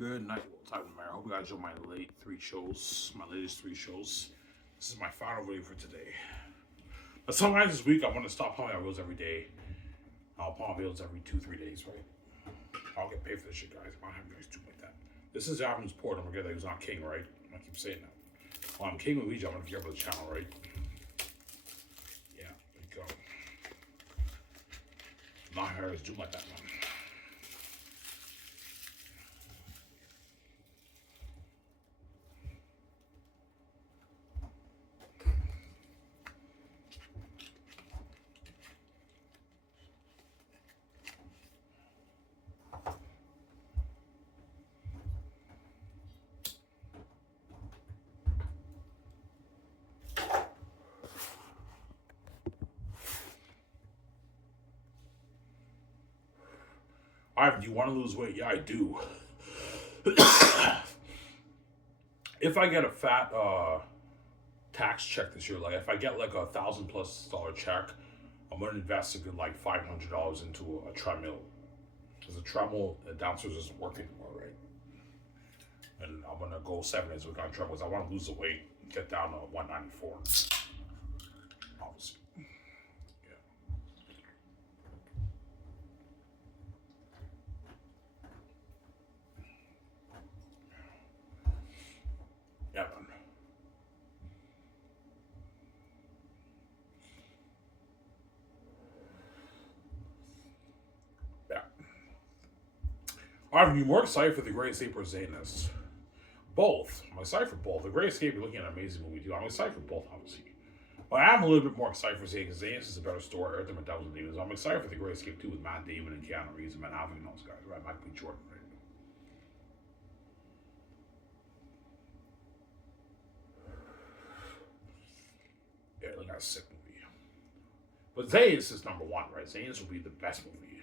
Good night, Time Mayor. I hope you guys enjoy my latest three shows. This is my final video for today. But sometimes this week I want to stop pulling out videos every day. I'll pull out videos every 2-3 days, right? I'll get paid for this shit, guys. I'm not having you guys do like that. This is Xanus Port. Don't forget that he's not king, right? I keep saying that. Well, I'm king with Ouija. I'm gonna forget about the channel, right? Yeah, there you go. Not having you guys do like that, man. Ivan, do you want to lose weight? Yeah, I do. If I get a fat tax check this year, like if I get like $1,000+ check, I'm gonna invest a good like $500 into a treadmill. Because the treadmill downstairs isn't working anymore, right? And I'm gonna go 7 days a week on treadmill because I want to lose the weight, get down to 194. Obviously. Yeah, man. Yeah. Are you more excited for The Great Escape or Xanus? Both. I'm excited for both. The Great Escape, you're looking at an amazing movie too. I'm excited for both, obviously. But I am a little bit more excited for Xanus because Xanus is a better story. Earth and Devils and Demons. I'm excited for The Great Escape too with Matt Damon and Keanu Reeves and Matt Alvin and those guys, right? Michael B. Jordan, right? Yeah, look at a sick movie. But Xanus is number one, right? Xanus will be the best movie.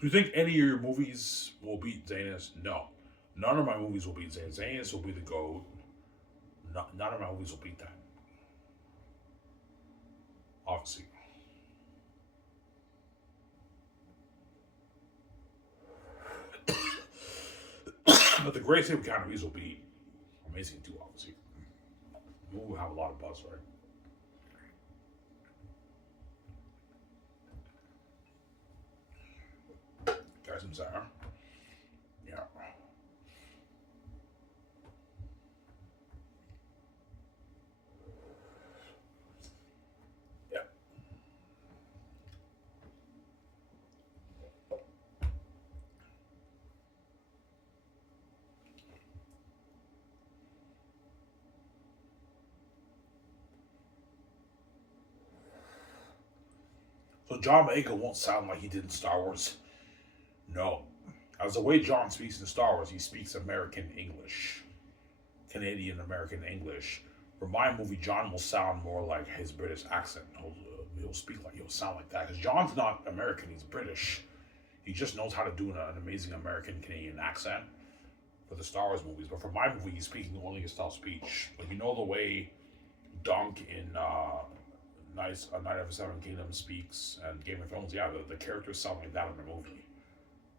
Do you think any of your movies will beat Xanus? No. None of my movies will beat Xanus. Xanus will be the GOAT. None of my movies will beat that. Obviously. But The Great Escape of Keanu Reeves will be amazing too, obviously. The movie will have a lot of buzz, right? Guys, I'm sorry. Yeah. Yeah. So John Boyega won't sound like he did in Star Wars. No. As the way John speaks in Star Wars, he speaks American English. Canadian American English. For my movie, John will sound more like his British accent. He'll speak like he'll sound like that. Because John's not American, he's British. He just knows how to do an amazing American Canadian accent for the Star Wars movies. But for my movie, he's speaking only his style speech. Like, you know the way Dunk in Night of the Seven Kingdoms speaks and Game of Thrones? Yeah, the characters sound like that in the movie.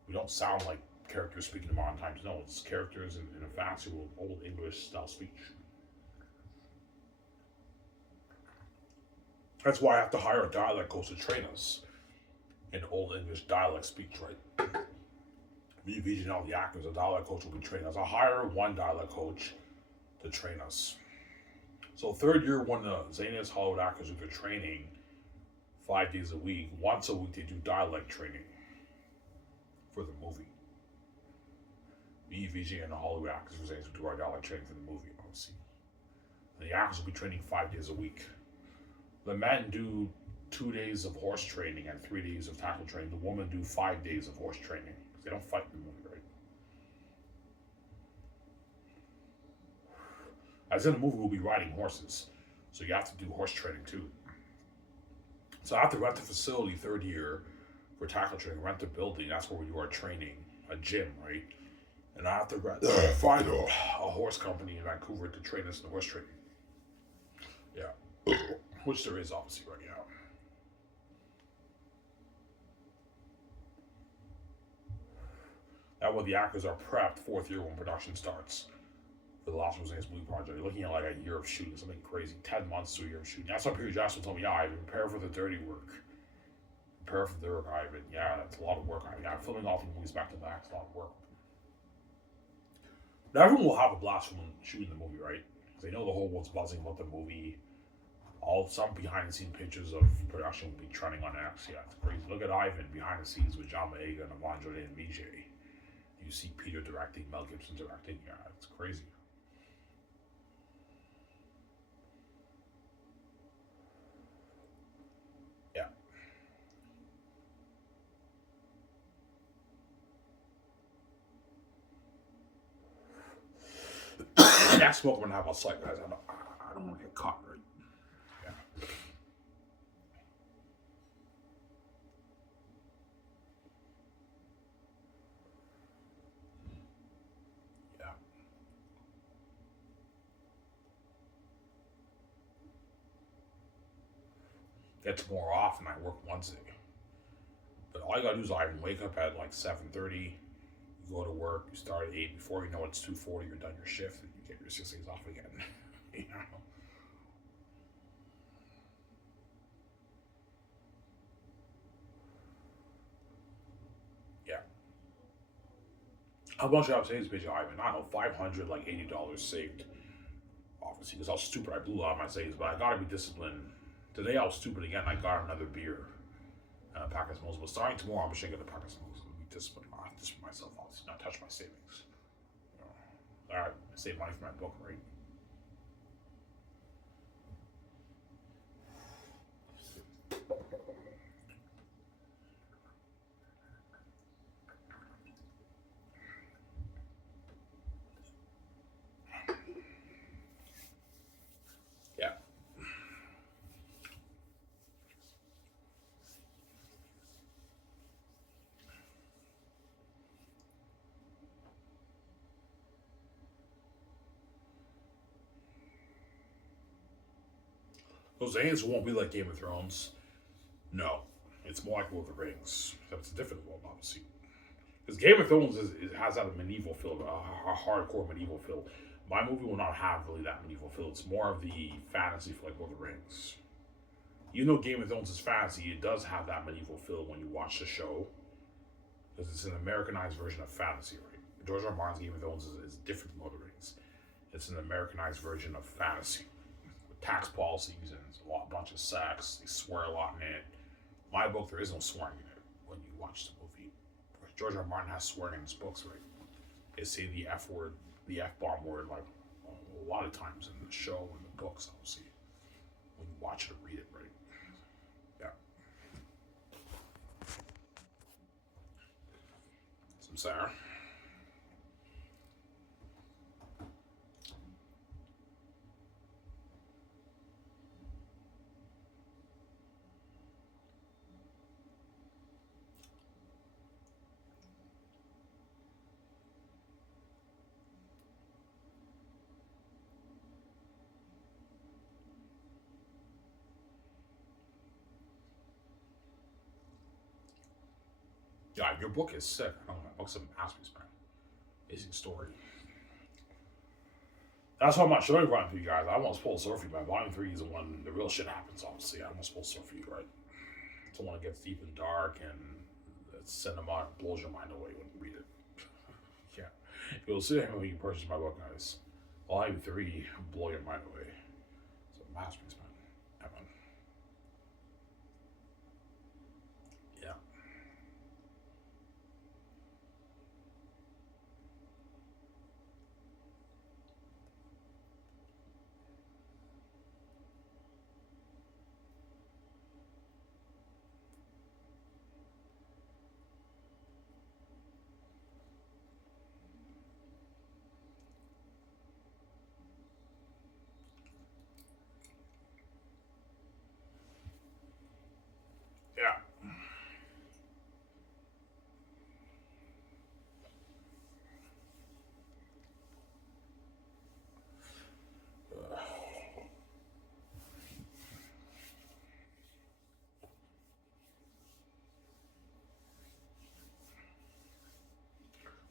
We don't sound like characters speaking in modern times. No, it's characters in a fancy old English style speech. That's why I have to hire a dialect coach to train us in old English dialect speech, right? Me, VJ, and all the actors, a dialect coach will be training us. I'll hire one dialect coach to train us. So third year, when the Xanus Hollywood actors do their training 5 days a week, once a week they do dialect training for the movie. Me, VJ, and the Hollywood actors for Xanus will do our dialect training for the movie, obviously. And the actors will be training 5 days a week. The men do 2 days of horse training and 3 days of tackle training. The women do 5 days of horse training because they don't fight in the movie, right? As in the movie, we'll be riding horses, so you have to do horse training too. So I have to rent a facility third year for tackle training, rent a building. That's where we do our training, a gym, right? And I have to find a horse company in Vancouver to train us in the horse training. Yeah. Which there is obviously right now. That way the actors are prepped fourth year when production starts for the Lost Xanus Movie project. You're looking at like a year of shooting, something crazy, 10 months to a year of shooting. That's what Peter Jackson told me. Yeah, Ivan, prepare for the dirty work. Prepare for the dirty work, Ivan. Yeah, that's a lot of work. Yeah, filming all three movies back to back is a lot of work. Now everyone will have a blast from shooting the movie, right? Because they know the whole world's buzzing about the movie. All some behind the scenes pictures of production will be trending on X. Yeah, it's crazy. Look at Ivan behind the scenes with John Boyega and Yvonne Jordan and VJ. You see Peter directing, Mel Gibson directing. Yeah, it's crazy. Yeah. That's what we're gonna have on site, guys. I don't want to get caught, right? Yeah. Yeah. Get tomorrow off and I work Wednesday. But all you gotta do is Ivan wake up at like 7:30. You go to work. You start at 8. Before you know it's 2:40. You're done your shift and you get your 6 days off again. you know. Yeah. How much I have savings page, Ivan? I don't know, 500, like $80 saved. Obviously, because I was stupid. I blew out my savings, but I gotta be disciplined. Today I was stupid again. I got another beer and a pack of smokes. But starting tomorrow, I'm just gonna get a pack of smokes. Be disciplined. I have to discipline myself. Obviously, not touch my savings. You know. All right, I save money for my book, right? Yeah. Those aliens won't be like Game of Thrones. No, it's more like Lord of the Rings. That's a different world, obviously. Because Game of Thrones has that medieval feel, a hardcore medieval feel. My movie will not have really that medieval feel. It's more of the fantasy for like Lord of the Rings. Even though Game of Thrones is fantasy, it does have that medieval feel when you watch the show. Because it's an Americanized version of fantasy, right? George R. R. Martin's Game of Thrones is different from Lord of the Rings. It's an Americanized version of fantasy. With tax policies and a bunch of sex. They swear a lot in it. My book, there is no swearing in it when you watch the movie. George R. R. Martin has swearing in his books, right? They say the F word, the F bomb word, like a lot of times in the show and the books, obviously. When you watch it or read it, right? Yeah. Some Sarah. Yeah, your book is sick. I don't know, my book's a masterpiece, man. Amazing story. That's why I'm not showing Volume 3, guys. I won't spoil the story for you, man. Volume 3 is when the real shit happens, obviously. I won't spoil the story for you, right? It's the one that gets deep and dark and it's cinema. It blows your mind away when you read it. Yeah. You'll see it when you purchase my book, guys. Volume 3 will blow your mind away. It's a masterpiece, man. Yeah, man. Yeah.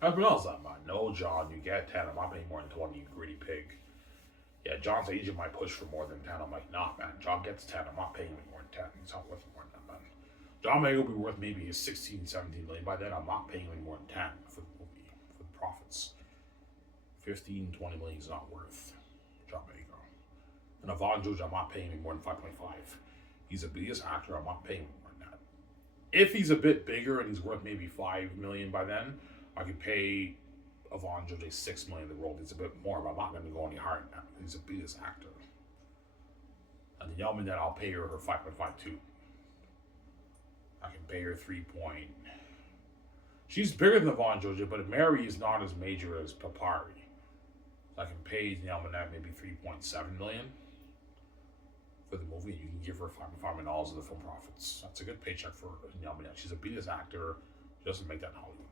Everyone else that man. No, John, you get 10. I'm not paying more than 20, you greedy pig. Yeah, John's agent might push for more than 10. I'm like, nah, man. John gets 10. I'm not paying him more than 10. He's not worth more than that, man. John May will be worth maybe his 16, 17 million by then. I'm not paying him more than 10 for the movie, for the profits. 15, 20 million is not worth John May. And Avon George, I'm not paying him more than 5.5. He's a biggest actor. I'm not paying him more than that. If he's a bit bigger and he's worth maybe 5 million by then, I could pay Avon George 6 million. The role needs a bit more, but I'm not going to go any higher than that. He's a biggest actor. And then Yelman, that I'll pay her 5.5 too. I can pay her 3 point. She's bigger than Avon Georgia, but Mary is not as major as Papari. So I can pay Yelman that maybe 3.7 million for the movie, and you can give her $5.5 million of the film profits. That's a good paycheck for Yelman. She's a B-list actor. She doesn't make that in Hollywood.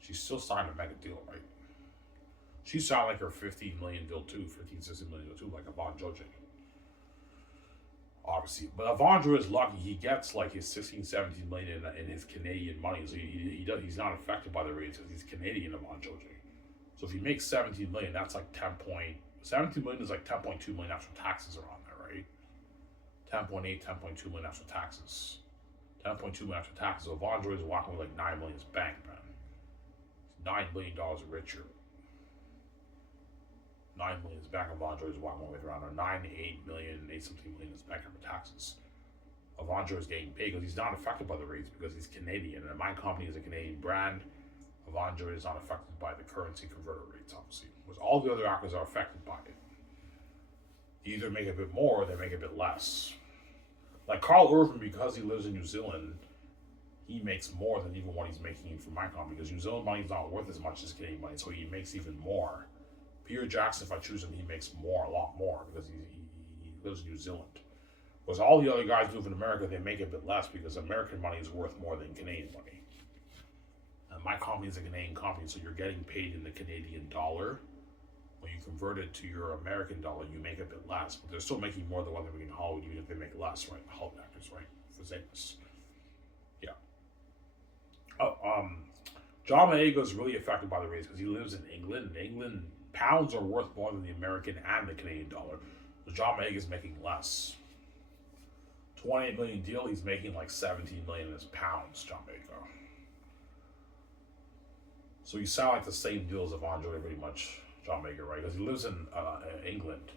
She's still signed a mega deal, right? She signed like her 15 million deal too, 15, 16 million deal too, like Avon Georgia. Obviously, but Avondra is lucky. He gets like his 16, 17 million in his Canadian money, so he's not affected by the rates because he's Canadian Avondra. So if he makes 17 million, that's like 17 million is like 10.2 million after taxes are on there, right? 10.8, 10.2 million after taxes. 10.2 million after taxes. So Avondra is walking with like 9 million in his bank, man. He's $9 million richer. 9 million is back. Avondra is walking with around 9 to 8 million, 8 something million is back after taxes. Avondra is getting paid because he's not affected by the rates because he's Canadian, and my company is a Canadian brand. Avondra is not affected by the currency converter rates, obviously. Whereas all the other actors are affected by it. They either make a bit more or they make a bit less. Like Carl Urban, because he lives in New Zealand, he makes more than even what he's making for my company because New Zealand money is not worth as much as Canadian money, so he makes even more. Peter Jackson, if I choose him, he makes more, a lot more, because he lives in New Zealand. Whereas all the other guys who live in America, they make a bit less because American money is worth more than Canadian money. And my company is a Canadian company, so you're getting paid in the Canadian dollar. When you convert it to your American dollar, you make a bit less, but they're still making more than what they're making in Hollywood, even if they make less, right? Hollywood actors, right? For Xanus. Yeah. John Boyega is really affected by the rates because he lives in England. In England, pounds are worth more than the American and the Canadian dollar. So John Boyega is making less. 28 million deal, he's making like 17 million in his pounds, John Boyega. So you sound like the same deal as Avondra, pretty much, John Boyega, right? Because he lives in England,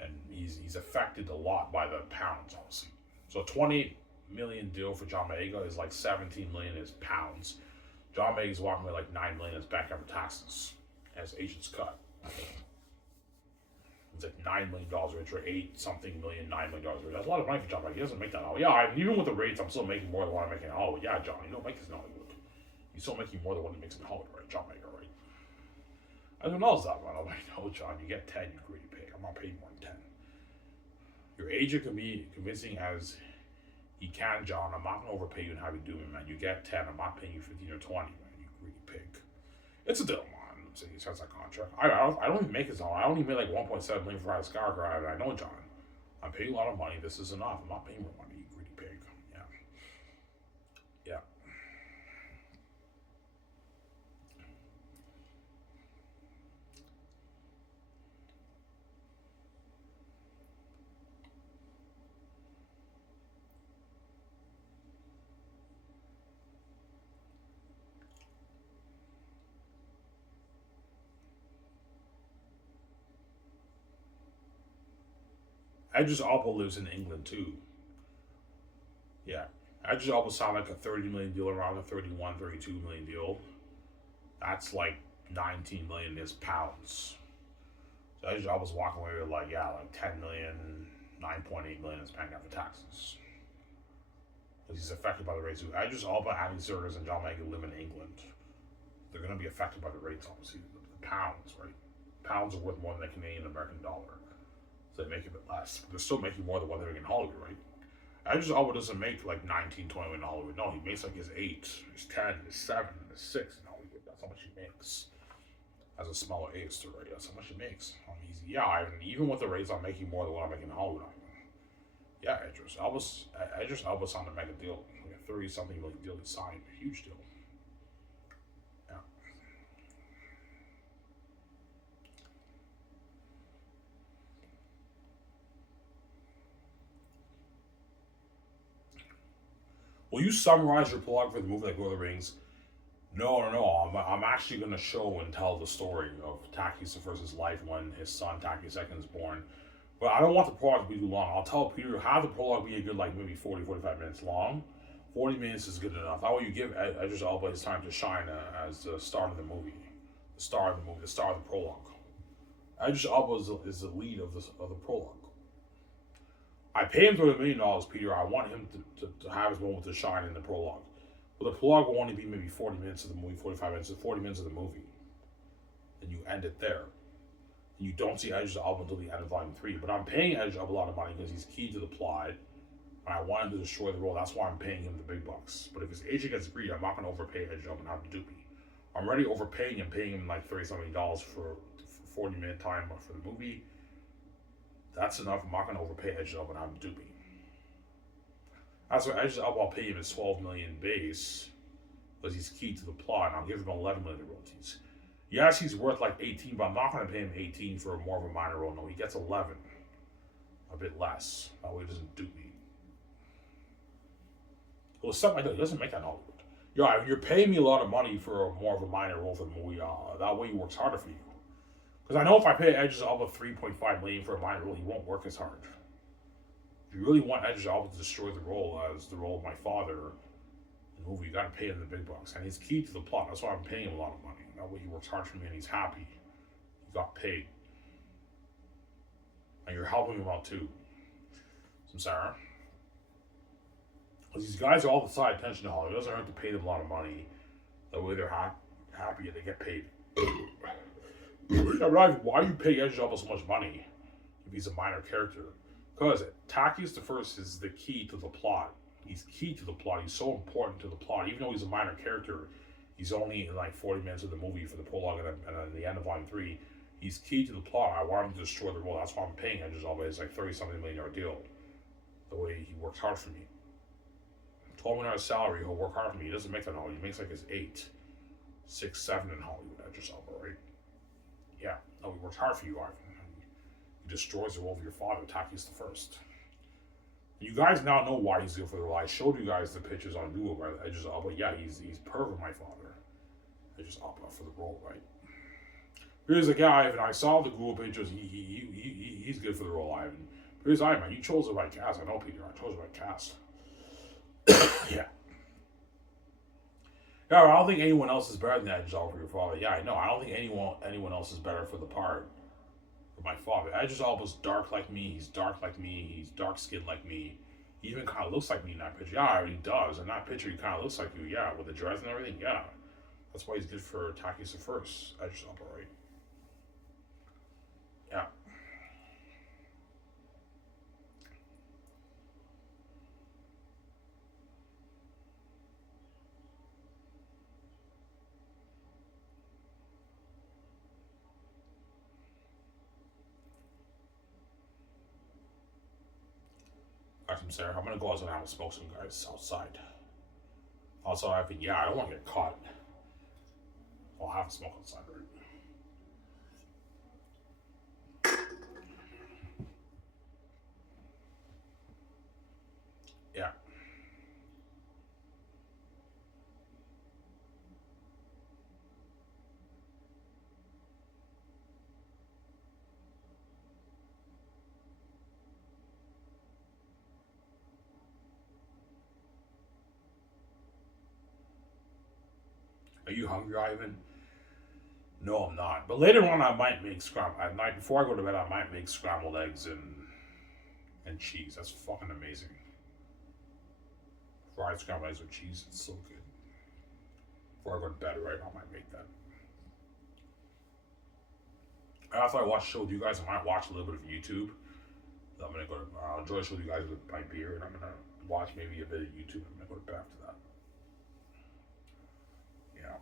and he's affected a lot by the pounds, obviously. So 28 million deal for John Boyega is like 17 million is pounds. John Boyega is walking with like 9 million is back after taxes as agents cut. It's like $9 million richer, 8 something million, $9 million richer. That's a lot of money for John Boyega. He doesn't make that. Yeah, even with the rates, I'm still making more than what I'm making in Hollywood. Yeah, John, you don't make this in Hollywood. He's still making more than what he makes in Hollywood, right? John Boyega, right? Everyone else that, man. I'm like, no, John, you get 10, you greedy pig. I'm not paying more than 10. Your agent can be convincing as he can, John. I'm not going to overpay you and have you do it, man. You get 10. I'm not paying you 15 or 20, man. You greedy pig. It's a deal, man. I'm saying he starts that contract. I don't even make his own. I only made like 1.7 million for his car. I know, John. I'm paying a lot of money. This is enough. I'm not paying more money, you greedy pig. Yeah. Yeah. Idris Elba lives in England too. Yeah. Idris Elba sound like a 30 million deal, around a 31, 32 million deal. That's like 19 million is pounds. So Idris Elba's walking away with like 10 million, 9.8 million is paying after taxes. Because he's affected by the rates. Idris Elba, Andy Serkis, and John Boyega live in England. They're going to be affected by the rates, obviously. The pounds, right? Pounds are worth more than the Canadian American dollar. So they make a bit less. But they're still making more than what they're making in Hollywood, right? Idris Elba doesn't make like 19, 20 million in Hollywood. No, he makes like his 8, his 10, his 7, his 6 in Hollywood. That's how much he makes. As a smaller A-lister, right? That's how much he makes. Even with the rates, I'm making more than what I'm making in Hollywood. Yeah, Idris Elba signed a mega deal. Like a 30-something million deal he signed. A huge deal. Yeah. Will you summarize your prologue for the movie like Lord of the Rings? No. I'm actually going to show and tell the story of Takis I's life when his son Takis II is born. But I don't want the prologue to be too long. I'll tell Peter, have the prologue be a good, like, maybe 45 minutes long. 40 minutes is good enough. That way you give Idris Elba his time to shine as the star of the movie. The star of the prologue. Idris Elba is the lead of the prologue. I pay him $1 million, Peter. I want him to have his moment to shine in the prologue. But the prologue will only be maybe 40 minutes of the movie, 45 minutes, 40 minutes of the movie. And you end it there. And you don't see Idris Elba until the end of Volume 3. But I'm paying Idris Elba a lot of money because he's key to the plot. And I want him to destroy the role. That's why I'm paying him the big bucks. But if his agent gets greedy, I'm not going to overpay Idris Elba and have him dupe me. I'm already overpaying him, paying him like $30-something for 40-minute time for the movie. That's enough. I'm not going to overpay Idris Elba and have him dupe me. That's why Idris Elba, I'll pay him his $12 million base because he's key to the plot, and I'll give him $11 million royalties. Yes, he's worth like 18, but I'm not going to pay him 18 for more of a minor role. No, he gets 11, a bit less. That way he doesn't dupe me. Well, something like that. He doesn't make that in Hollywood. Yeah, you're paying me a lot of money for more of a minor role for the movie. That way he works harder for you. Because I know if I pay Idris Elba $3.5 million for a minor role, he won't work as hard. If you really want Idris Elba to destroy the role as the role of my father in the movie, you got to pay him the big bucks. And he's key to the plot. That's why I'm paying him a lot of money. That way he works hard for me and he's happy. He got paid. And you're helping him out too. Samsara. Because these guys are all the side attention to Hollywood. It doesn't hurt to pay them a lot of money. That way they're happy and they get paid. Why do you pay Idris Elba so much money if he's a minor character? Because Takis I is the key to the plot. He's key to the plot. He's so important to the plot. Even though he's a minor character, he's only in like 40 minutes of the movie for the prologue and at the end of Volume 3. He's key to the plot. I want him to destroy the role. That's why I'm paying Idris Elba his like $30-something million deal. The way he works hard for me. $12 million salary, he'll work hard for me. He doesn't make that in Hollywood. He makes like his 8, 6, 7 in Hollywood, Idris Elba, right? Yeah. No, he works hard for you, Ivan. He destroys the role of your father, Takis I. You guys now know why he's good for the role. I showed you guys the pictures on Google, right? Idris Elba. Yeah, he's perfect, my father. Idris Elba for the role, right? Here's a guy, Ivan. I saw the Google pictures. He's good for the role, Ivan. Here's Ivan. You chose the right cast. I know, Peter. I chose the right cast. Yeah. Yeah, I don't think anyone else is better than Idris Elba for your father. Yeah, I know. I don't think anyone else is better for the part for my father. Idris Elba's dark like me. He's dark like me. He's dark skinned like me. He even kind of looks like me in that picture. Yeah, he does. In that picture, he kind of looks like you. Yeah, with the dreads and everything. Yeah. That's why he's good for Takis I. Idris Elba, right? Yeah. I'm sorry. I'm gonna go outside and have a smoke some guys outside. Also, I think, yeah, I don't want to get caught. I'll have a smoke outside, right? Yeah. Are you hungry, Ivan? No, I'm not. But later on, I might make at night before I go to bed. I might make scrambled eggs and cheese. That's fucking amazing. Fried scrambled eggs with cheese. It's so good. Before I go to bed, right? I might make that. After I watch the show with you guys, I might watch a little bit of YouTube. I'm gonna go to. I'll enjoy the show with you guys with my beer, and I'm gonna watch maybe a bit of YouTube. I'm gonna go to bed after that. Yeah.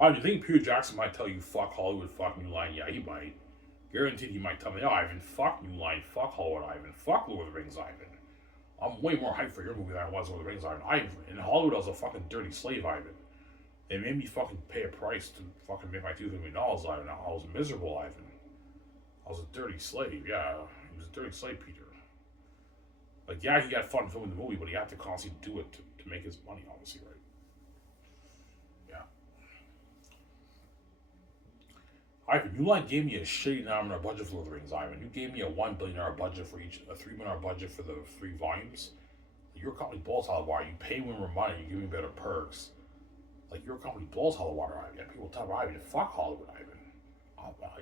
Oh, do you think Peter Jackson might tell you fuck Hollywood, fuck New Line? Yeah, he might. Guaranteed he might tell me, oh, Ivan, fuck New Line, fuck Hollywood, Ivan, fuck Lord of the Rings, Ivan. I'm way more hyped for your movie than I was Lord of the Rings, Ivan. In Hollywood, I was a fucking dirty slave, Ivan. They made me fucking pay a price to fucking make my $250, Ivan. I was miserable, Ivan. I was a dirty slave. Yeah, he was a dirty slave, Peter. Like, yeah, he had fun filming the movie, but he had to constantly do it to make his money, obviously, right? Yeah. Ivan, you like gave me a shitty number budget for Lord of the Rings, Ivan. You gave me a $1 billion budget for each, a $3 million budget for the 3 volumes. Your company blows out of the water. You pay me more money. You give me better perks. Like, your company blows out of the water, Ivan. Yeah, people tell me, Ivan, fuck Hollywood, Ivan.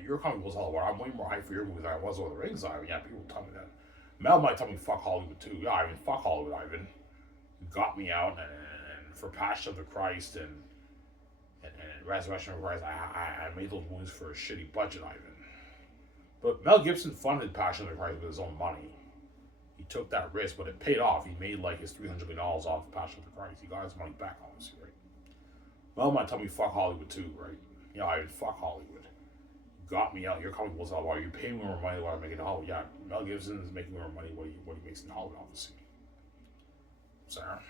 Your company blows out of the water. I'm way more hyped for your movie than I was Lord of the Rings, Ivan. Yeah, people tell me that. Mel might tell me fuck Hollywood too. Yeah, Ivan, fuck Hollywood, Ivan. You got me out, and for Passion of the Christ and Resurrection of Christ, I made those movies for a shitty budget, Ivan. But Mel Gibson funded Passion of the Christ with his own money. He took that risk, but it paid off. He made like his $300 million off of Passion of the Christ. He got his money back, obviously, right? Mel might tell me fuck Hollywood too, right? Yeah, Ivan, fuck Hollywood. You got me out. Your company was out. While you pay me more money while I make it in Hollywood. Yeah, Mel Gibson is making more money what he makes in Hollywood, obviously. Sarah.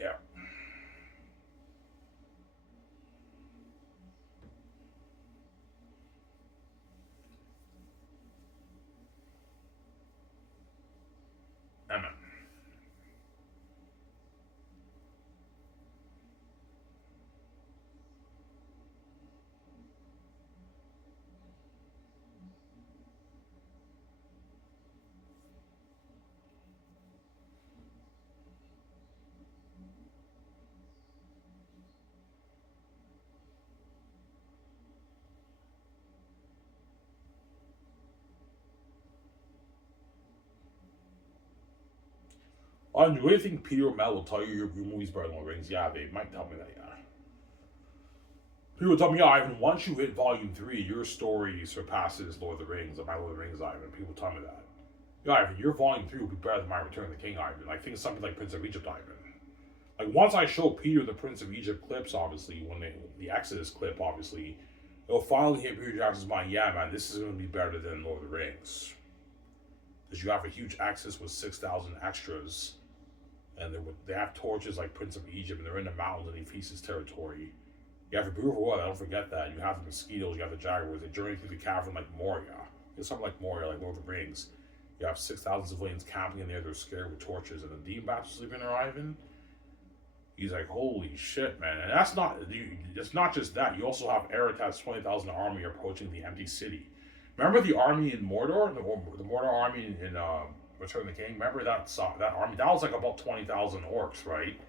Yeah. Amen. Do you really think Peter or Mel will tell you your movie's better than Lord of the Rings? Yeah, they might tell me that, yeah. People tell me, yeah, Ivan, once you hit volume 3, your story surpasses Lord of the Rings, my Lord of the Rings, Ivan. People tell me that. Yeah, Ivan, your volume 3 will be better than my Return of the King, Ivan. I think it's something like Prince of Egypt, Ivan. Like, once I show Peter the Prince of Egypt clips, obviously, the Exodus clip, obviously, it'll finally hit Peter Jackson's mind, yeah, man, this is going to be better than Lord of the Rings. Because you have a huge Exodus with 6,000 extras, and they have torches like Prince of Egypt, and they're in the mountains, and he feasts his territory. You have a beautiful world, I don't forget that. You have the mosquitoes, you have the jaguars, they journey through the cavern like Moria. It's something like Moria, like Lord of the Rings. You have 6,000 civilians camping in there, they're scared with torches, and the demon bats sleeping there, Ivan. He's like, holy shit, man. And it's not just that. You also have Eretat's 20,000 army approaching the empty city. Remember the army in Mordor? The Mordor army in Return of the King? Remember that army? That was like about 20,000 orcs, right?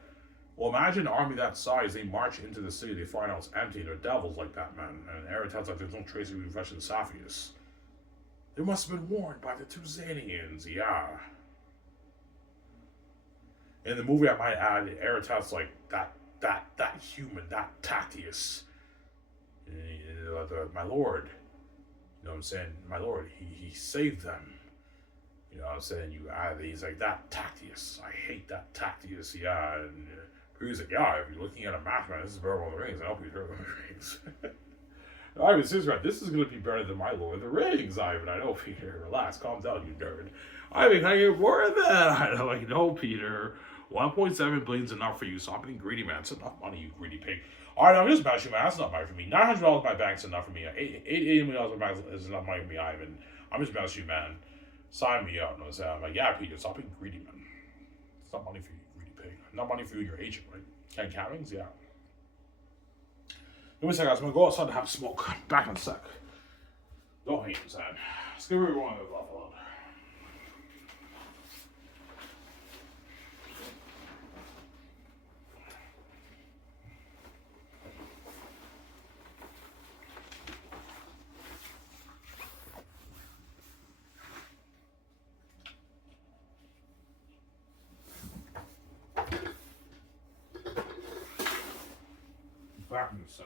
Well, imagine an army that size. They march into the city. They find out it's empty. They're devils like that, man. And Eretat's like, there's no trace of Refresh and Saphius. They must have been warned by the two Xanians. Yeah. In the movie, I might add, Eretat's like that human, that Tactius. My lord. You know what I'm saying? My lord, he saved them. You know what I'm saying? You add, he's like, that Tactius. I hate that Tactius. Yeah. And he's like, yeah, if you're looking at a map, man, this is better than the Rings. I hope you've heard of the Rings. Ivan says, right, this is going to be better than my Lord of the Rings, Ivan. I know, Peter. Relax, calm down, you nerd. Ivan, can I get more of that? I'm like, no, Peter. 1.7 billion is enough for you. Stop being greedy, man. It's enough money, you greedy pig. All right, I'm just messing, man. That's not money for me. $900 in my bank's enough for me. $80 million in my bank is enough money for me, Ivan. I'm just messing, man. Sign me up. You know what I'm saying? I'm like, yeah, Peter, stop being greedy, man. It's not money for you, greedy pig. Not money for you and your agent, right? Ken Cammings, yeah. Give me a second, guys. I'm going to go outside and have a smoke. Back in a sec. Don't hate him, Sam. Let's give everyone a love alone. Back in a sec.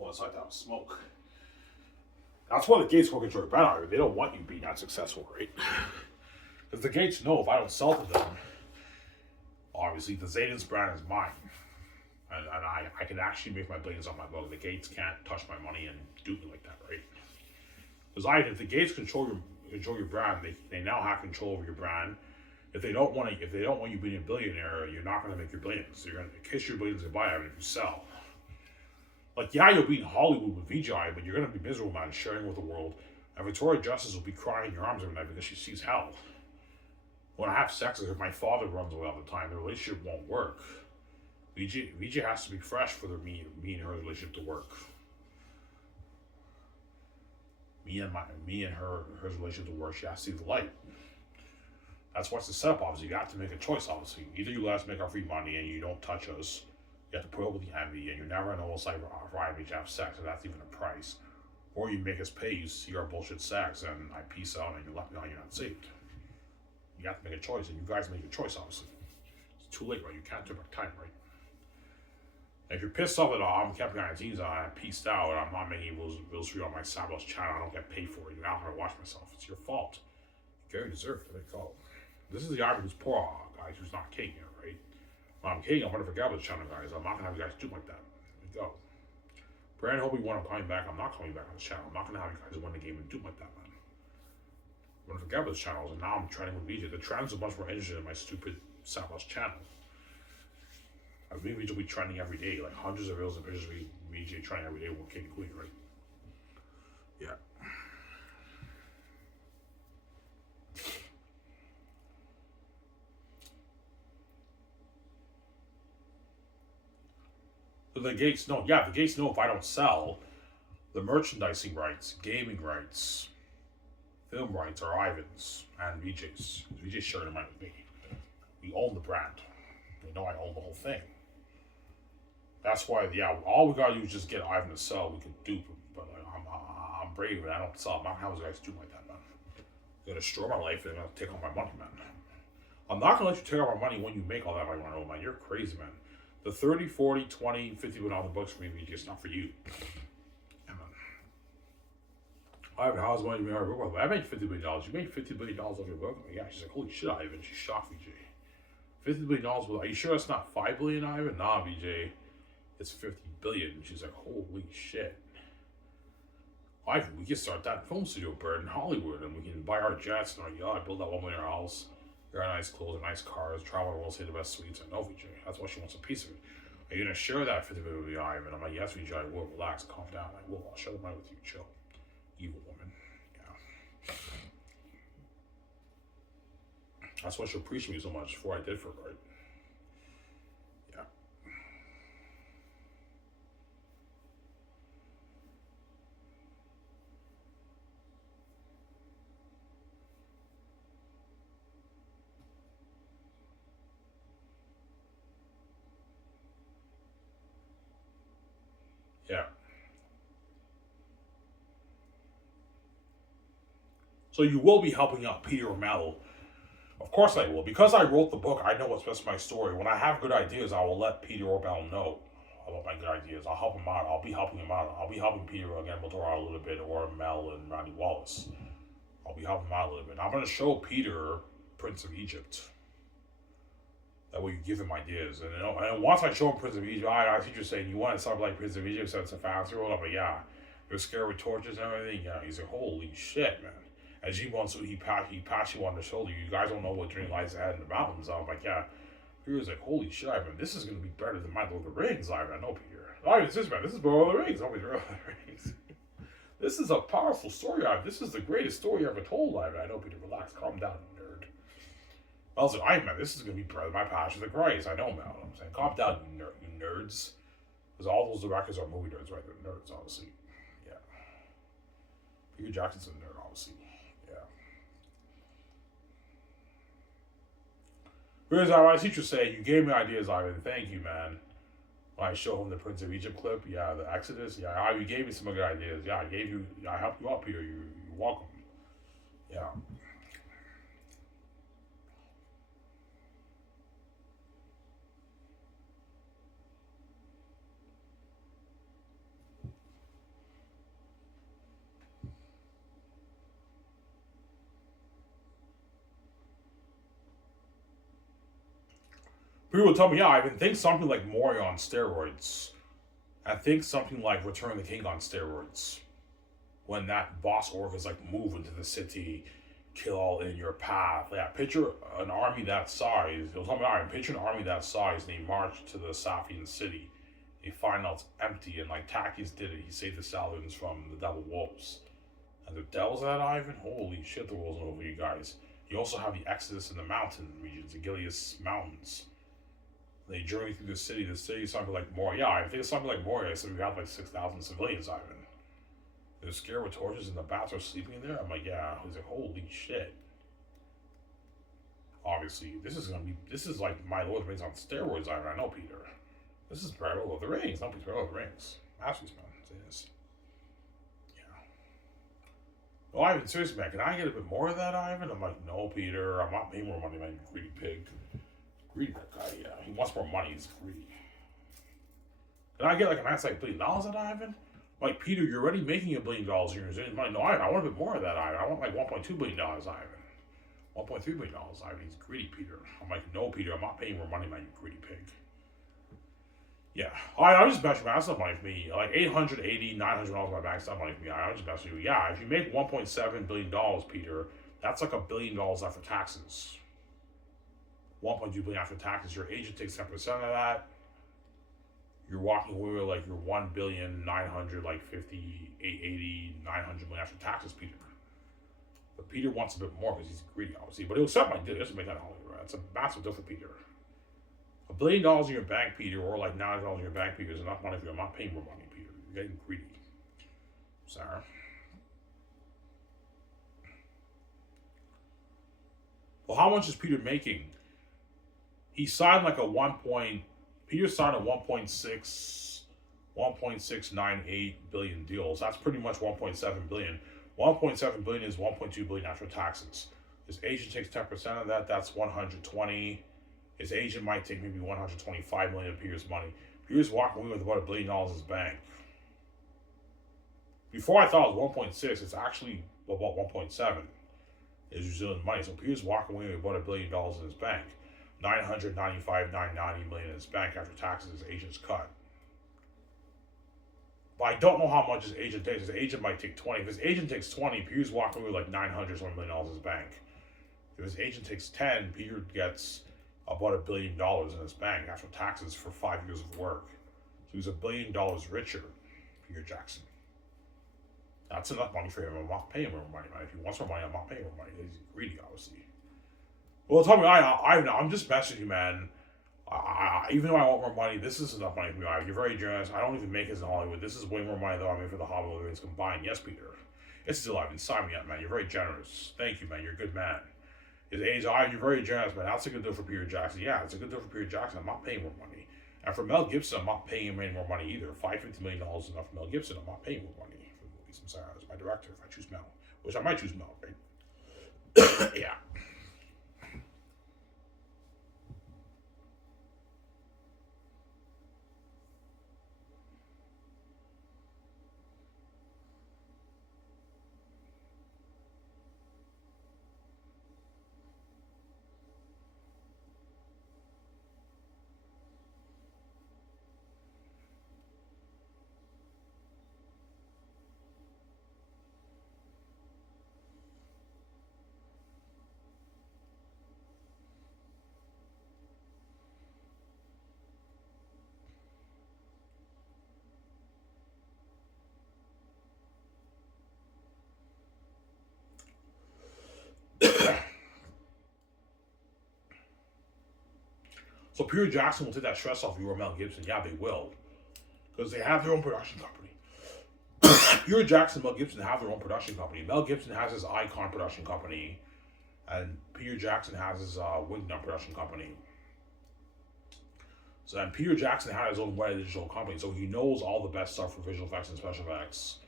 Well, inside to have a smoke. That's why the Gates will control your brand out. They don't want you being that successful, right? Because the Gates know if I don't sell to them, obviously the Xanus brand is mine. And I can actually make my billions on my book. The Gates can't touch my money and do me like that, right? Because if the Gates control your brand, they now have control over your brand. If they don't want you being a billionaire, you're not going to make your billions. You're going to kiss your billions goodbye if you sell. Like, yeah, you'll be in Hollywood with Vijay, but you're going to be miserable, man, sharing with the world. And Victoria Justice will be crying in your arms every night because she sees hell. When I have sex with her, my father runs away all the time. The relationship won't work. Vijay has to be fresh for me and her relationship to work. Me and her relationship to work. She has to see the light. That's what's the setup, obviously. You have to make a choice, obviously. Either you let us make our free money and you don't touch us. You have to put up with the envy, and you're never going to almost like envy to have sex, and that's even a price. Or you make us pay, you see our bullshit sex, and I peace out, and you left me on, you're not saved. You have to make a choice, and you guys make a choice, obviously. It's too late, right? You can't turn back time, right? And if you're pissed off that I'm kept behind the scenes, and I peaced out, and I'm not making rules for you on my Sabbath channel, I don't get paid for it, you now have to watch myself. It's your fault. Gary deserved it, they call it. This is the Ivan who's poor, guys, who's not king here, right? When I'm king, I'm going to forget about the channel, guys. I'm not going to have you guys do like that. There we go. Brandon, hope you want I'm coming back. I'm not coming back on the channel. I'm not going to have you guys win the game and do like that, man. I'm going to forget about the channels, and now I'm trending with VJ. The trends are much more interested in my stupid Southwest channel. I mean, VJ will be trending every day, like hundreds of reels and pictures of VJ trending every day with King and Queen, right? Yeah. So the Gates know. Yeah, the Gates know if I don't sell, the merchandising rights, gaming rights, film rights are Ivan's and VJ's. VJ's sharing the money with me. We own the brand. They know I own the whole thing. That's why, yeah, all we gotta do is just get Ivan to sell. We can dupe him, but like, I'm brave and I don't sell. I'm not gonna have those guys do like that, man. They're gonna destroy my life and they're gonna take all my money, man. I'm not gonna let you take all my money when you make all that money, man. You're crazy, man. The 30, 40, 20, 50 $1 books for me, it's not for you. Yeah, man. Ivan, how's money being hard to work with? I made $50 billion. You made $50 billion off your book? Yeah, she's like, holy shit, Ivan. She's shocked, VJ. $50 billion. Are you sure that's not $5 billion, Ivan? Nah, VJ. It's $50 billion. She's like, holy shit. Ivan, we can start that film studio, Bird, in Hollywood, and we can buy our jets and our yacht, build that $1 million house. Wear nice clothes and nice cars, travel the world, see the best suites. I know, VJ. That's why she wants a piece of it. Are you going to share that $50 billion with Ivan? I'm like, yes, VJ, I will. Relax, calm down. I will. I'll share the money with you. Chill. Evil woman. Yeah. That's why she appreciated me so much for what I did for her, right? Yeah. Yeah. So you will be helping out Peter O'Malley. Of course I will. Because I wrote the book, I know what's best for my story. When I have good ideas, I will let Peter O'Malley know about my good ideas. I'll help him out. I'll be helping him out. I'll be helping Peter again, out a little bit, or Mel and Randy Wallace. I'll be helping him out a little bit. I'm going to show Peter Prince of Egypt. That way you give him ideas. And, and once I show him Prince of Egypt, I see you're saying, you want to start like Prince of Egypt, so it's a fancy world? I'm like, yeah. They're scared with torches and everything. Yeah. He's like, holy shit, man. As he wants to, he pats you on the shoulder. You guys don't know what dream lies ahead in the mountains. I'm like, yeah. Peter's like, holy shit, Ivan, this is going to be better than my Lord of the Rings, Ivan. I know, Peter. Ivan, this is, man. This is Lord of the Rings. Always Lord of the Rings. This is a powerful story, Ivan. This is the greatest story ever told, Ivan. I know, Peter. Relax. Calm down, nerd. I was like, Ivan, man, this is going to be better than my Passion of the Christ. I know, Mel. I'm saying, calm down, you nerds. Because all those directors are movie nerds, right? They're nerds, obviously. Yeah. Peter Jackson's a nerd, obviously. Here's how my teacher say, you gave me ideas, Ivan. Thank you, man. When I show him the Prince of Egypt clip, yeah, the Exodus, yeah, you gave me some good ideas. Yeah, I helped you out, Peter. You're welcome. Yeah. People will tell me, yeah, Ivan, think something like Moria on steroids. And think something like Return of the King on steroids. When that boss orc is like move into the city, kill all in your path. Yeah, picture an army that size. It'll tell me, all right, picture an army that size, and they march to the Safian city. They find out it's empty, and like Takis did it, he saved the Saladins from the devil wolves. And the devil's that Ivan? Holy shit, the world's over you guys. You also have the Exodus in the mountain regions, the Gilead Mountains. They journey through the city. The city is something like Moria. Yeah, I think it's something like Moria. So we got like 6,000 civilians, Ivan. They're scared with torches and the bats are sleeping in there. I'm like, yeah. He's like, holy shit. Obviously, this is like my Lord of the Rings on steroids, Ivan. I know, Peter. This is Battle of the Rings. Not Battle of the Rings. Masterpiece, man. It is. Yeah. Well, Ivan, seriously, man, can I get a bit more of that, Ivan? I'm like, no, Peter. I'm not paying more money, man. You greedy pig. Greedy, that guy, yeah. He wants more money. He's greedy. Can I get like a nice like $1 billion at Ivan? Like, Peter, you're already making $1 billion in money. No, Ivan, I want a bit more of that, Ivan. I want like $1.2 billion, Ivan. $1.3 billion, Ivan. He's greedy, Peter. I'm like, no, Peter, I'm not paying more money, man, you greedy pig. Yeah. I'm just messing, man. That's not money for me. Like $880, $900 in my bank, it's not money for me. I'm just messing with you. Yeah, if you make $1.7 billion, Peter, that's like $1 billion after taxes. 1.2 billion after taxes. Your agent takes 10% of that. You're walking away with like your 1 billion 900 like 50 880 900 million after taxes, Peter. But Peter wants a bit more because he's greedy, obviously. But he'll accept my deal. He doesn't make that all right. It's a massive deal for Peter. $1 billion in your bank, Peter, or like $900 in your bank, Peter, is enough money for you. I'm not paying more money, Peter. You're getting greedy. Sarah. Well, how much is Peter making? He signed like Peter signed a 1.698 billion deals. That's pretty much 1.7 billion. 1.7 billion is 1.2 billion after taxes. His agent takes 10% of that. That's 120. His agent might take maybe 125 million of Peter's money. Peter's walking away with about $1 billion in his bank. Before I thought it was 1.6. It's actually about 1.7. Is New Zealand money. So Peter's walking away with about $1 billion in his bank. 990 million in his bank after taxes. His agent's cut. But I don't know how much his agent takes. His agent might take 20. If his agent takes 20, Peter's walking away with like $900 million in his bank. If his agent takes 10, Peter gets about $1 billion in his bank after taxes for 5 years of work. So he's $1 billion richer, Peter Jackson. That's enough money for him. I'm not paying him more money, man. If he wants more money, I'm not paying him more money. He's greedy, obviously. Well, tell me, I'm just messing with you, man. Even though I want more money, this is enough money for me. You're very generous. I don't even make this in Hollywood. This is way more money than I made for the Hobbit movies combined. Yes, Peter. It's still Ivan. Sign me up, man. You're very generous. Thank you, man. You're a good man. His age, you're very generous, man. That's a good deal for Peter Jackson. Yeah, it's a good deal for Peter Jackson. I'm not paying more money. And for Mel Gibson, I'm not paying him any more money either. $550 million is enough for Mel Gibson. I'm not paying more money for the movies. I'm sorry. As my director, if I choose Mel, which I might choose Mel, right? Yeah. So Peter Jackson will take that stress off you or Mel Gibson. Yeah, they will. Because they have their own production company. Peter Jackson and Mel Gibson have their own production company. Mel Gibson has his Icon production company. And Peter Jackson has his Wingnut production company. So then Peter Jackson had his own Weta Digital company. So he knows all the best stuff for visual effects and special effects.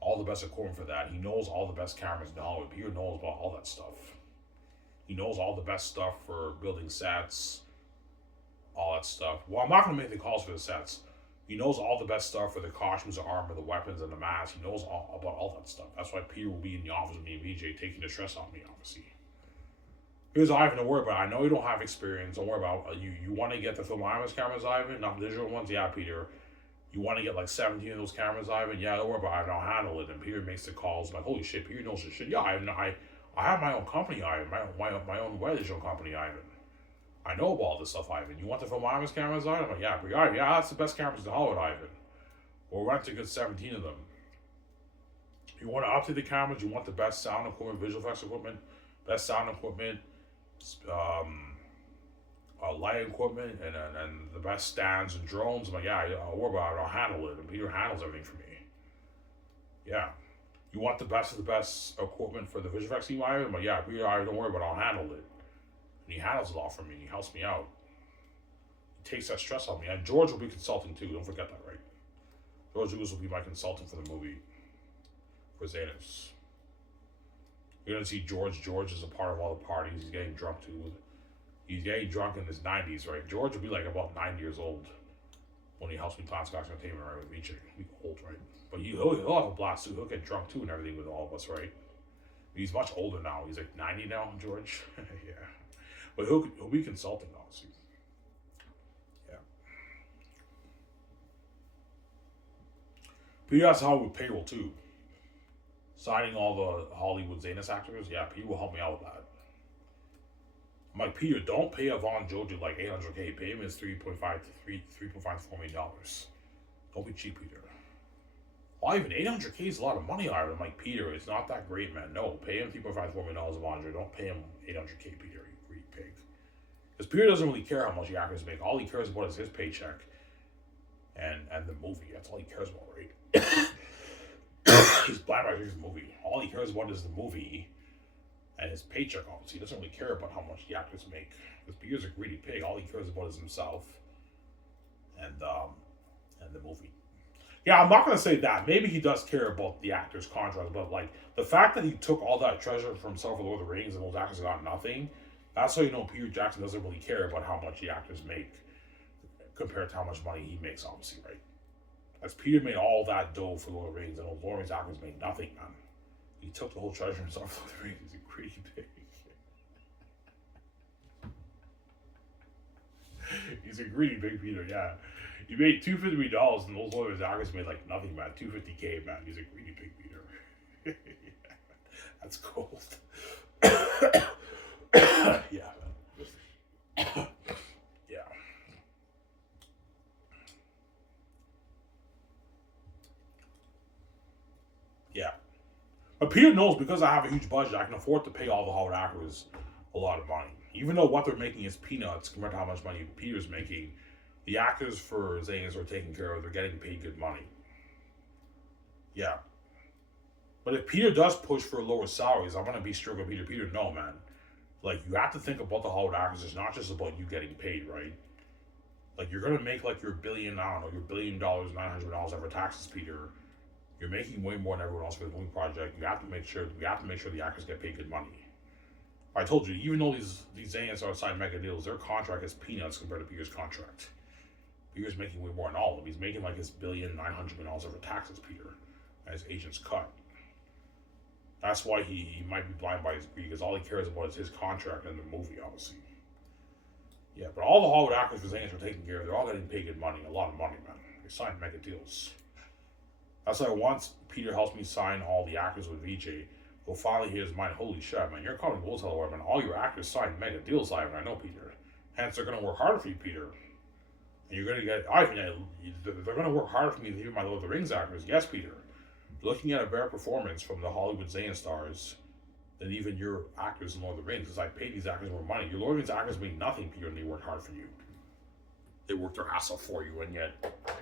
All the best equipment for that. He knows all the best cameras in Hollywood. Peter knows about all that stuff. He knows all the best stuff for building sets. All that stuff. Well, I'm not going to make the calls for the sets. He knows all the best stuff for the costumes, the armor, the weapons, and the masks. He knows all about all that stuff. That's why Peter will be in the office with me and BJ, taking the stress off me, obviously. Here's Ivan, don't worry about it. I know you don't have experience. Don't worry about it. You want to get the film IMAX cameras, Ivan, not digital ones? Yeah, Peter. You want to get like 17 of those cameras, Ivan? Yeah, don't worry about it. I'll handle it. And Peter makes the calls. Like, holy shit, Peter knows his shit. Yeah, I have my own company, Ivan. My own digital company, Ivan. I know about all this stuff, Ivan. You want the film IMAX cameras, Ivan? I'm like, yeah, Ivan, yeah, that's the best cameras in Hollywood, Ivan. We'll rent a good 17 of them. You want to update the cameras. You want the best sound equipment, visual effects equipment, best sound equipment, lighting equipment, and the best stands and drones. I'm like, yeah, I'll worry about it. I'll handle it. And Peter handles everything for me. Yeah. You want the best of the best equipment for the visual effects team, Ivan? I'm like, yeah, Peter, don't worry about it. I'll handle it. And he handles it all for me. He helps me out. He takes that stress off me. And George will be consulting too. Don't forget that, right? George Lucas will be my consultant for the movie for Xanus. You're gonna see George. George is a part of all the parties. He's getting drunk too. He's getting drunk in his 90s, right? George will be like about 90 years old when he helps me plan Scott's Entertainment, right? With Reaching. He'll be old, right? But he'll have a blast too. He'll get drunk too and everything with all of us, right? He's much older now. He's like 90 now, George. Yeah. But he'll be consulting, obviously. Yeah. Peter has Hollywood payroll too. Signing all the Hollywood Xanus actors. Yeah, Peter will help me out with that. I'm like, Peter, don't pay Yvonne Jojo like $800K. Pay him his $3.5 to $4 million. Don't be cheap, Peter. Well, even $800K is a lot of money, Ivan. I'm like, Peter, it's not that great, man. No, pay him $3.5 to $4 million of Andre. Don't pay him $800K, Peter, you greedy pig. Because Peter doesn't really care how much the actors make. All he cares about is his paycheck and the movie. That's all he cares about, right? He's blind by his movie. All he cares about is the movie and his paycheck, obviously. He doesn't really care about how much the actors make. Because Peter's a greedy pig. All he cares about is himself and the movie. Yeah, I'm not gonna say that. Maybe he does care about the actors' contracts, but like the fact that he took all that treasure for himself for Lord of the Rings and those actors got nothing, that's how you know Peter Jackson doesn't really care about how much the actors make compared to how much money he makes, obviously, right? As Peter made all that dough for Lord of the Rings, and those Lord of the Rings actors made nothing, man. He took the whole treasure himself for Lord of the Rings. He's a greedy pig. He's a greedy big Peter, yeah. He made $250 million, and those Lord of the Rings actors made like nothing, man. $250K, man. He's a greedy big Peter. Yeah, that's cold. Yeah, man. Yeah. Yeah. But Peter knows because I have a huge budget, I can afford to pay all the Hollywood actors a lot of money. Even though what they're making is peanuts compared to how much money Peter's making, the actors for Xanus are taken care of. They're getting paid good money. Yeah. But if Peter does push for lower salaries, I'm going to be strict with Peter. Peter, no, man. Like, you have to think about the Hollywood actors. It's not just about you getting paid, right? Like, you're going to make like your billion, I don't know, your $1 billion, $900 over taxes, Peter. You're making way more than everyone else for the movie project. We have to make sure the actors get paid good money. I told you, even though these Xanus are signed mega deals, their contract is peanuts compared to Peter's contract. Peter's making way more than all of them. He's making like his $1 billion, $900 million over taxes, Peter, and his agent's cut. That's why he might be blind by his greed, because all he cares about is his contract and the movie, obviously. Yeah, but all the Hollywood actors for Xanus are taken care of. They're all getting paid good money, a lot of money, man. They signed mega deals. That's why once Peter helps me sign all the actors with VJ, he'll finally hear his mind, holy shit, man, you're calling bulls all over, man. All your actors signed mega deals, Ivan. I know, Peter. Hence, they're going to work harder for you, Peter. And you're going to get, Ivan, they're going to work harder for me than even my Lord of the Rings actors. Yes, Peter. Looking at a better performance from the Hollywood Xanus stars than even your actors in Lord of the Rings, because I paid these actors more money. Your Lord of the Rings actors made nothing, Peter, and they worked hard for you. They worked their ass off for you, and yet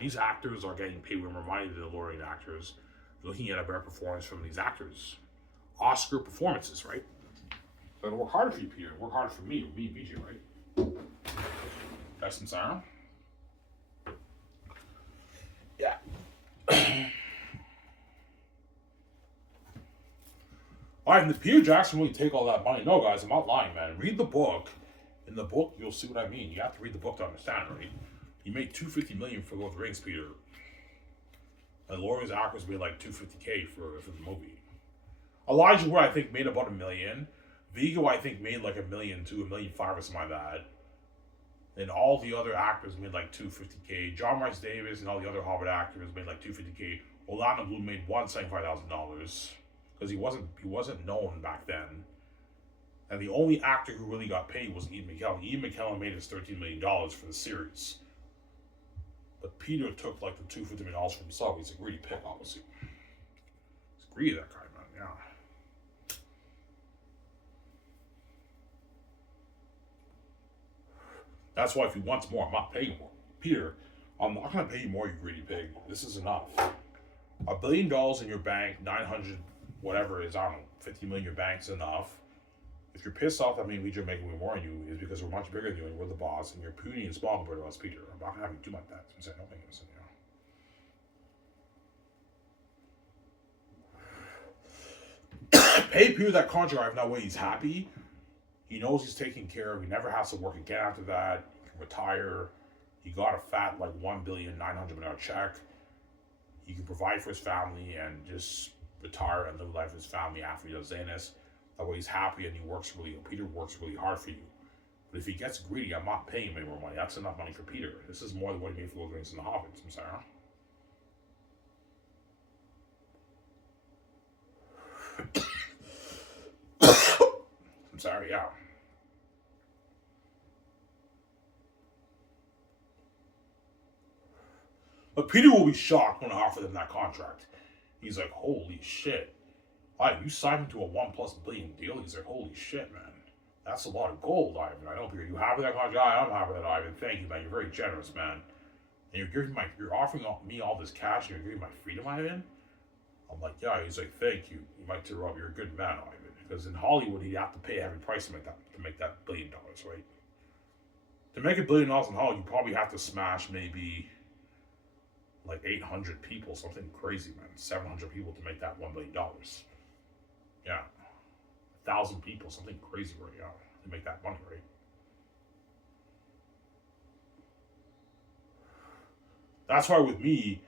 these actors are getting paid way more money than the Lord of the Rings actors. Looking at a better performance from these actors. Oscar performances, right? They're gonna work harder for you, Peter. Work harder for me, BJ, right? That's insane. Yeah. Alright, and the Peter Jackson really take all that money. No, guys, I'm not lying, man. Read the book. In the book, you'll see what I mean. You have to read the book to understand, right? He made $250 million for Lord of the Rings, Peter. And Lord of the Rings actors made like $250K for the movie. Elijah Wood, I think, made about $1 million. Vigo, I think, made like $1,200,000 or something like that. And all the other actors made like 250K. John Rice Davis and all the other Hollywood actors made like 250K. Orlando Bloom made $175,000 because he wasn't known back then. And the only actor who really got paid was Ian McKellen. Ian McKellen made his $13 million for the series. But Peter took like the $250 for himself. He's a greedy pig, obviously. He's greedy, that guy, man. Yeah. That's why if he wants more, I'm not paying more. Peter, I'm not going to pay you more, you greedy pig. This is enough. $1 billion in your bank, 900, whatever it is, I don't know, 50 million in your bank's enough. If you're pissed off that me and Vijay are making more than you, is because we're much bigger than you and we're the boss, and you're puny and small compared to us, Peter. I'm not going to have you do like that. I'm saying, don't make it, you know. Pay Peter that contract. That way he's happy. He knows he's taken care of. He never has to work again after that. He can retire. He got a fat like $1,900,000 check. He can provide for his family and just retire and live life with his family after he does Xanus. That way he's happy and Peter works really hard for you. But if he gets greedy, I'm not paying him any more money. That's enough money for Peter. This is more than what he made for Lord of the Rings and the Hobbits. I'm sorry. I'm sorry, yeah. But Peter will be shocked when I offer them that contract. He's like, holy shit. You signed him to a $1+ billion deal? He's like, holy shit, man. That's a lot of gold, Ivan. I know, Peter. You happy with that contract? I'm happy with that, Ivan. Thank you, man. You're very generous, man. And you're offering me all this cash and you're giving my freedom, Ivan? I'm like, yeah. He's like, thank you. You might tear up. You're a good man, Ivan. Because in Hollywood, he'd have to pay a heavy price to make that $1 billion, right? To make $1 billion in Hollywood, you probably have to smash maybe like 800 people, something crazy, man. 700 people to make that $1 billion. Yeah. 1,000 people, something crazy right now to make that money, right? That's why with me,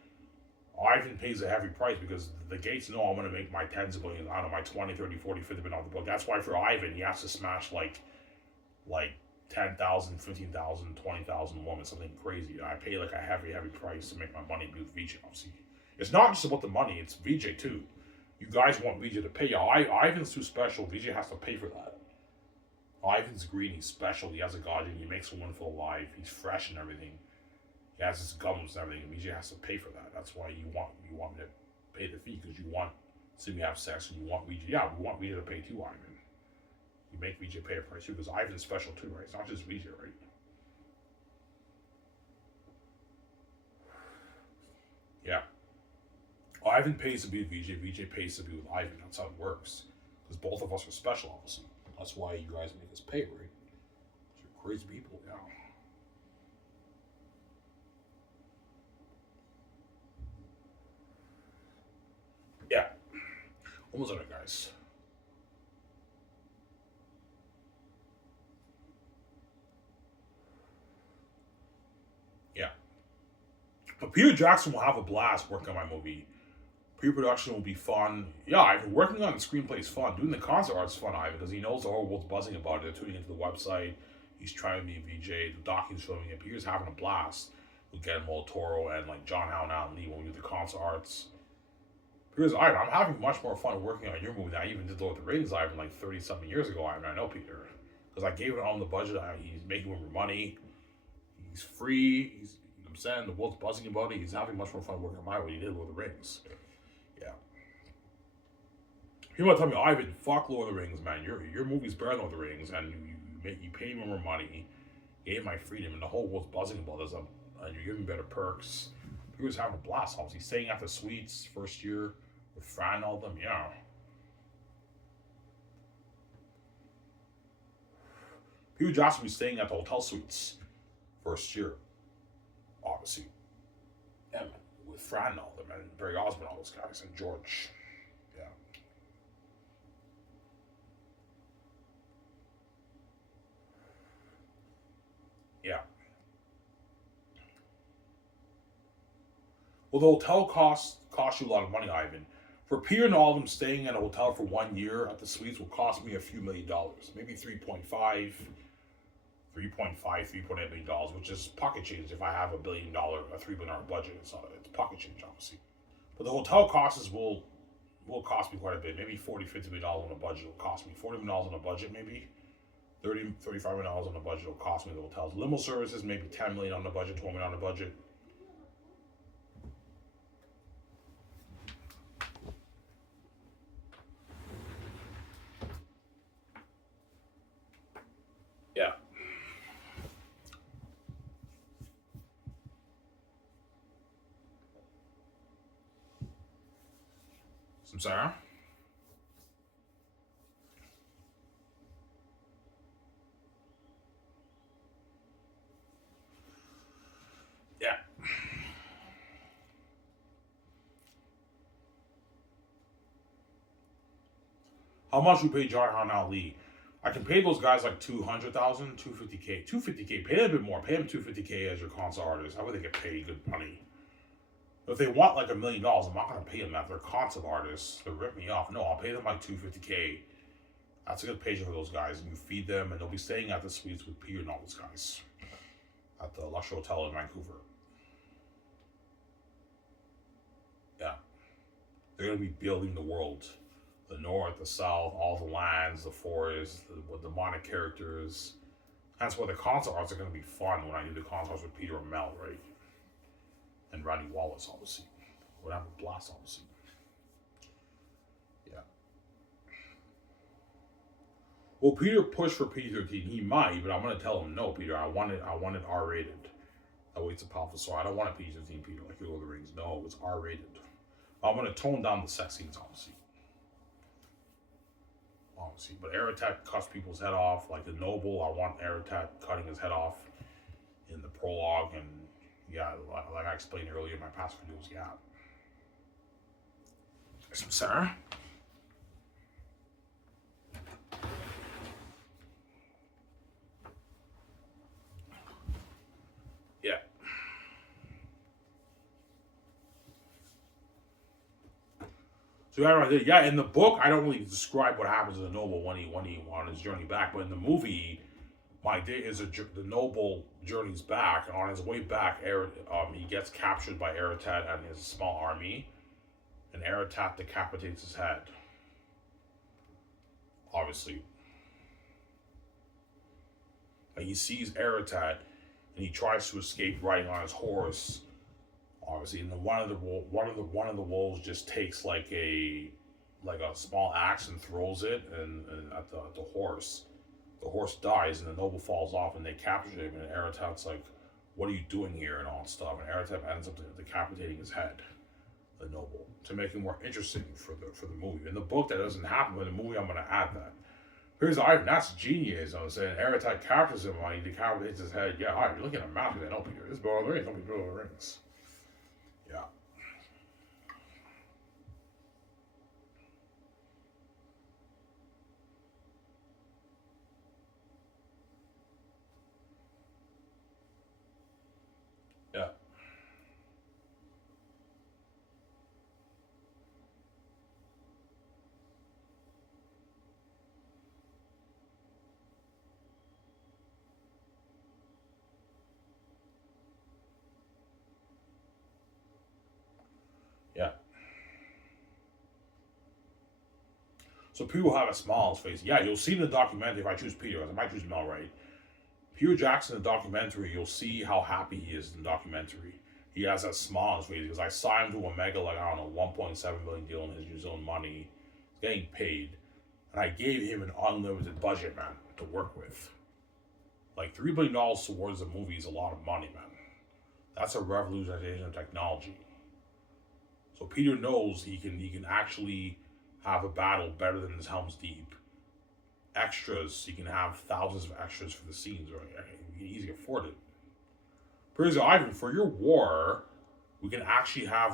Ivan pays a heavy price because the gates know I'm going to make my tens of billions, I don't know, my 20, 30, 40, 50 million off the book. That's why for Ivan, he has to smash like 10,000, 15,000, 20,000 women, something crazy. I pay like a heavy price to make my money with Vijay, obviously. It's not just about the money, it's Vijay too. You guys want Vijay to pay. Ivan's too special. Vijay has to pay for that. Ivan's green. He's special. He has a guardian. He makes a woman feel alive. He's fresh and everything. He has his gums and everything. Vijay has to pay for that. That's why you want me to pay the fee because you want to see me have sex and you want Vijay. Yeah, we want Vijay to pay too, Ivan. You make Vijay pay a price too because Ivan's special too, right? It's not just Vijay, right? Yeah. Ivan pays to be with Vijay. Vijay pays to be with Ivan. That's how it works. Because both of us are special, obviously. That's why you guys make us pay, right? You're crazy people, yeah. Yeah. Almost done it, guys. Yeah. But Peter Jackson will have a blast working on my movie. Pre-production will be fun. Yeah, I've been working on the screenplay is fun. Doing the concert art's fun, Ivan, because he knows the whole world's buzzing about it. They're tuning into the website. He's trying to be VJ. The docu's filming it. Peter's having a blast with Guillermo del Toro and like John Howe and Alan Lee when we do the concert arts. Peter's Ivan, I'm having much more fun working on your movie than I even did Lord of the Rings, Ivan, like 30-something years ago, Ivan. I know Peter. Because I gave it on the budget. He's making more money. He's free. I'm saying the world's buzzing about it. He's having much more fun working on my movie than he did Lord of the Rings. Yeah. People tell me, Ivan, fuck Lord of the Rings, man. Your movie's better than Lord of the Rings, and you pay me more money, gave my freedom, and the whole world's buzzing about this, and you're giving better perks. He was having a blast. Obviously, staying at the suites first year with Fran and all of them, yeah. Peter Jackson was staying at the hotel suites first year, obviously. Yeah, man, with Fran and all of them, and Barry Osmond, all those guys, and George. Yeah. Yeah. Well, the hotel costs you a lot of money, Ivan. For Peter and all of them staying in a hotel for 1 year at the suites will cost me a few $1 million, maybe 3.8 million dollars, which is pocket change if I have a $3 billion budget. It's pocket change, obviously. But the hotel costs will cost me quite a bit. Maybe $40-50 million on a budget will cost me. $40 million on a budget, maybe $35 million on a budget will cost me the hotels. Limo services, maybe $10 million on the budget, $20 million on the budget. Yeah. Samsara? Yeah. How much we pay Jarhan Ali? I can pay those guys like 200,000, 250K. 250K, pay them a bit more. Pay them 250K as your concert artist. I would they get paid good money. But if they want like $1 million, I'm not gonna pay them that. They're concert artists. They rip me off. No, I'll pay them like 250K. That's a good paycheck for those guys. And you feed them, and they'll be staying at the suites with Peter and all those guys at the Luxor Hotel in Vancouver. Yeah, they're gonna be building the world, the north, the south, all the lands, the forests, the demonic characters. That's why the concert arts are gonna be fun when I do the concerts with Peter and Mel, right? And Randy Wallace, obviously. We'll have a blast, obviously. Yeah. Well, Peter pushed for PG-13. He might, but I'm gonna tell him no, Peter. I want it R-rated. That way it's a powerful story. I don't want a PG-13, Peter, like Lord of the Rings. No, it's R-rated. I'm gonna tone down the sex scenes, obviously. But Aratat cuts people's head off, like the noble. I want Aratat cutting his head off in the prologue, and yeah, like I explained earlier in my past videos. Yeah. Some Sarah. Yeah. So yeah, in the book, I don't really describe what happens to the noble when he on his journey back, but in the movie, my day is the noble journeys back, and on his way back, he gets captured by Aratat and his small army, and Aratat decapitates his head. Obviously, and he sees Aratat, and he tries to escape riding on his horse. Obviously, and one of the wolves just takes like a small axe and throws it and at the horse. The horse dies and the noble falls off and they capture him, and Aratat's like, "What are you doing here?" and all that stuff. And Aratat ends up decapitating his head, the noble, to make it more interesting for the movie. In the book, that doesn't happen, but in the movie, I'm gonna add that. Here's Ivan. That's genius. I'm saying Aratat captures him while he decapitates his head. Yeah, Ivan, you're looking at a map. I know, Peter. This is Lord of the Rings. Don't be Lord of the Rings. Yeah. Yeah. Yeah. So Peter will have a smile on his face. Yeah, you'll see in the documentary if I choose Peter, I might choose Mel, right? Peter Jackson in the documentary, you'll see how happy he is in the documentary. He has that smile on his face because I signed him to a mega, like, I don't know, 1.7 million deal in his own money. He's getting paid. And I gave him an unlimited budget, man, to work with. Like $3 billion towards a movie is a lot of money, man. That's a revolutionization of technology. So Peter knows he can actually have a battle better than his Helm's Deep. Extras, he can have thousands of extras for the scenes, right? He can easily afford it. Here's Ivan, for your war, we can actually have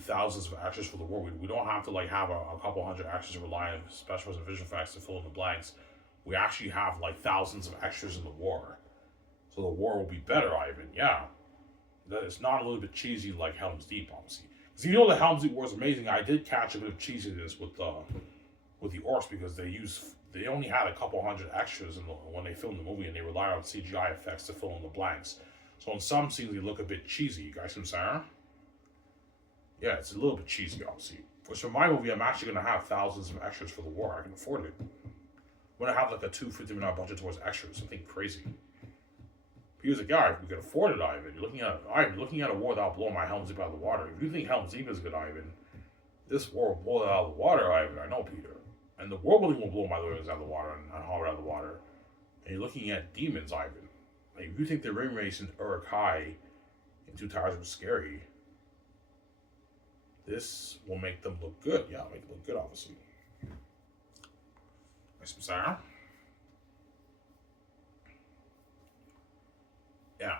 thousands of extras for the war. We don't have to have a couple hundred extras rely on special and visual effects to fill in the blanks. We actually have thousands of extras in the war. So the war will be better, Ivan. Yeah. It's not a little bit cheesy like Helm's Deep, obviously. So you know the Helm's Deep War is amazing. I did catch a bit of cheesiness with the orcs because they only had a couple hundred extras when they filmed the movie, and they relied on CGI effects to fill in the blanks. So in some scenes they look a bit cheesy. You guys see what I'm saying? Yeah, it's a little bit cheesy, obviously. Which for my movie, I'm actually gonna have thousands of extras for the war. I can afford it. I'm gonna have like a $250 million budget towards extras, something crazy. He was like, yeah, we can afford it, Ivan. You're looking at a war that'll blow my Helm's Deep out of the water. If you think Helm's Deep is good, Ivan, this war will blow it out of the water, Ivan. I know, Peter. And the war building will blow my lawyers out of the water and Howard out of the water. And you're looking at demons, Ivan. Like, if you think the ring race in Uruk High in Two Towers was scary, this will make them look good. Yeah, make them look good, obviously. Nice Messiah. Yeah.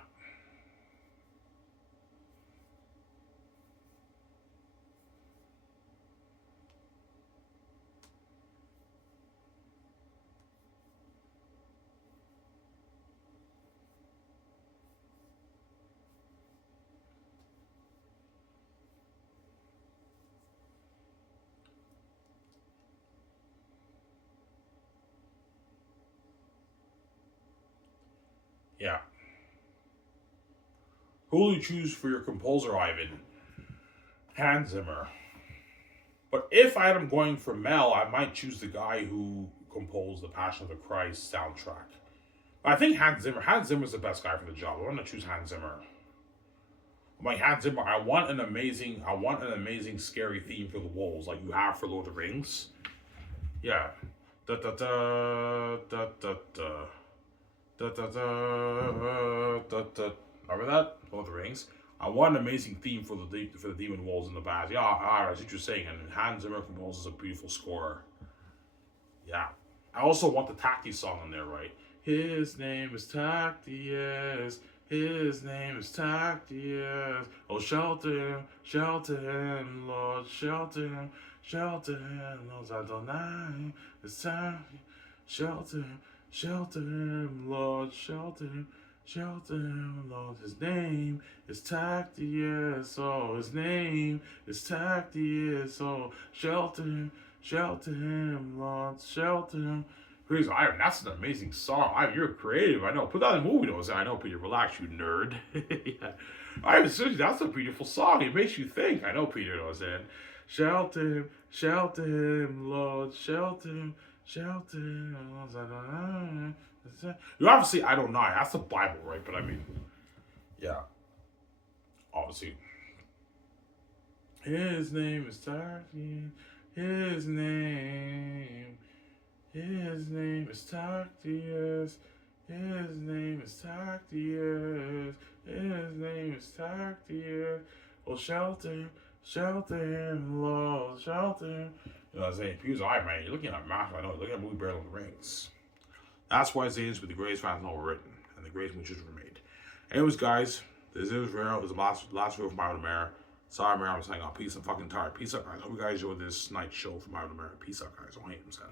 Yeah. Who will you choose for your composer, Ivan? Hans Zimmer. But if I'm going for Mel, I might choose the guy who composed the Passion of the Christ soundtrack. But I think Hans Zimmer's the best guy for the job. I'm gonna choose Hans Zimmer. I'm like Hans Zimmer, I want an amazing scary theme for the wolves, like you have for Lord of the Rings. Yeah. Da da da da da da. Da, da, da, da, da. Remember that? Lord of the Rings. I want an amazing theme for the demon wolves in the bad. Yeah, I see what you're saying. And Hans Zimmer composes a beautiful score. Yeah. I also want the Tacti song in there, right? His name is Tactius. His name is Tactius. Oh, shelter him, Lord, shelter him, Lord Adonai. It's time, shelter him, Lord, shelter him, Lord. His name is Tactius. Oh, his name is Tactius. Oh, shelter him, Lord, shelter him. Please, Ivan, that's an amazing song. Ivan, you're creative. I know. Put that in the movie, though. I know, Peter. Relax, you nerd. Yeah. Ivan, seriously, that's a beautiful song. It makes you think. I know, Peter knows that. Shelter him, Lord. Shelter him, Lord. You obviously, I don't know. That's the Bible, right? But I mean, yeah. Obviously. His name is Tarkin. His name is Tactius. His name is Tactius. His name is Tactius. Oh, shelter him, Lord, shelter him. You know what I'm saying? Peter's eye, man. You're looking at a map. I know. You're looking at a movie Battle of the Rings. That's why Xanus with the greatest fans know were written and the greatest movies were made. Anyways, guys, this is real. It was the last video from Iron Mare. Sorry, Mare, I'm saying, peace. I'm fucking tired. Peace out, guys. Hope you guys enjoyed this night's show from Iron Mare. Peace out, guys. Don't hate him, son.